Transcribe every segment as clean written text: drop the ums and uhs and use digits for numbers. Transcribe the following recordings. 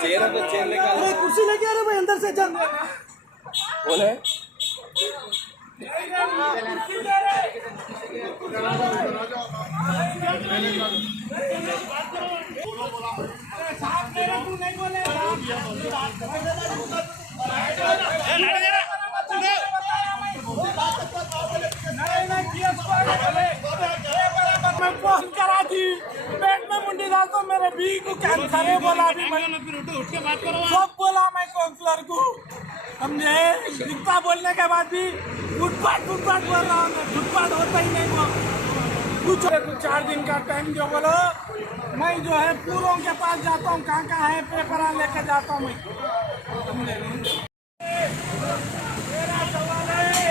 Chair है तो chair लेकर अरे कुर्सी लेके आ रहे भाई अंदर से चल बोले मैं फोन करा थी पेट में मुंडी डाल तो मेरे भी को कैंसर है बोला अभी सब बोला मैं काउंसलर को समझे इतना बोलने के बाद भी फुटपाथ बोल रहा हूँ फुटपाथ होता ही नहीं वो कुछ 4 दिन का टाइम जो बोलो मैं जो है पूरों के पास जाता हूँ कहाँ है पेपर लेके जाता हूँ मैं समझे मेरा सवाल है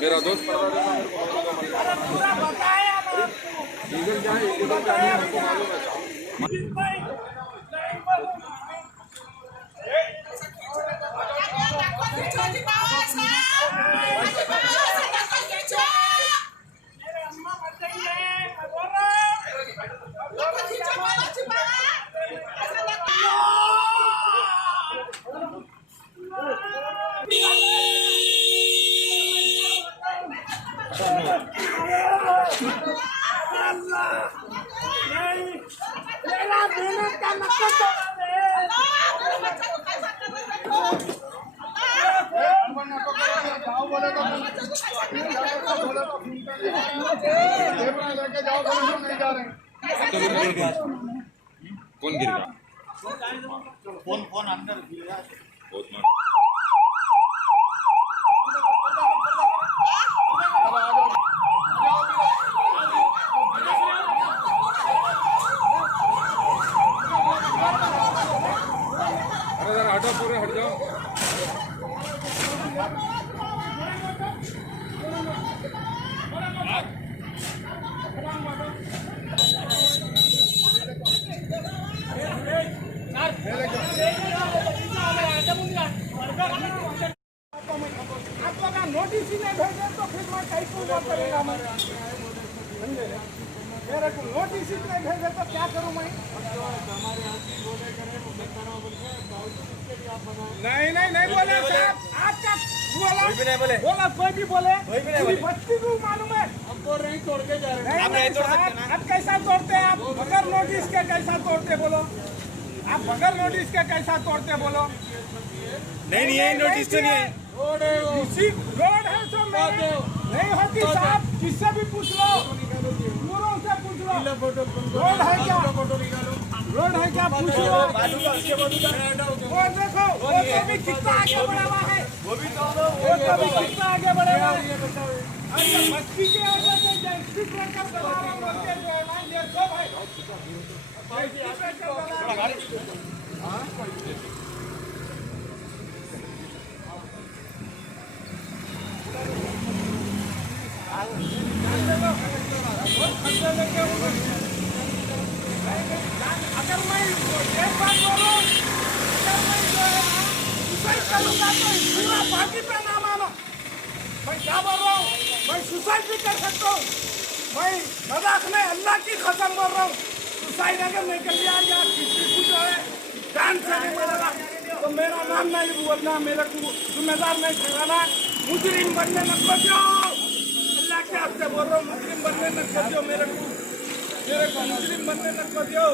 मेरा दोस्त पूरा बताया इधर जाए हमको मालूम है कौन गिर गया फोन अंदर अरे हटो पूरे हट जाओ मेरे को नोटिस नहीं भेजे तो क्या करूं मैं? नहीं बोले साहब, आपका बोला कोई भी नहीं बोले। बोला कोई भी बोले, कोई भी नहीं पूरी बोले। बस्ती को मालूम है। हम बोल रहे हैं तोड़ के जा रहे हैं। नहीं नहीं साहब, अब कैसा तोड़ते हैं आप? बगैर नोटिस के कैसा तोड़ते बोलो? आप बगैर नोटिस के कैसा तोड़ते बोलो? नहीं है नोटिस तो नहीं है। रोड है तो मेरे नहीं होती साहब, किससे भी पूछ लो, दूरों से पूछ लो। रोड है क्या? रोड है क्या पूछ लो। वो देखो, वो तो भी कितना आगे बढ़ा हुआ है, वो तो भी कितना आगे बढ़ा हुआ है। अरे मस्ती के वजह से जैसी ब्रेकर चला रहा हूँ, बोलते जो है ना, ये सब है। जैसी ब्रेकर चला रहा हूँ। अगर मैं एक बात बोलूं, अगर मैं जो है ना सुसाइड करूंगा तो पूरा पार्टी पे ना मानो। मैं क्या बोल रहा हूँ, मैं सुसाइड भी कर सकता हूँ। मैं मजाक में अल्लाह की कसम बोल रहा हूँ, सुसाइड अगर मैं कर लिया या किसी को जो है जान से नहीं मिलेगा तो मेरा नाम नहीं बोलना, मेरे को जिम्मेदार नहीं ठहराना। मुजरिम बनने मत बचो, अल्लाह के हाथ से बोल रहा हूँ, मुजरिम बनने मत बचो, मेरे को मुजरिम बनने मत बचो।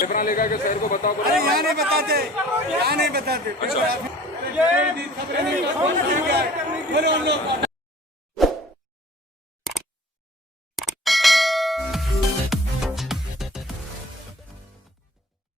पेपरा लेकर के शहर को बताओ। अरे यहाँ नहीं बताते, यहाँ नहीं बताते। ये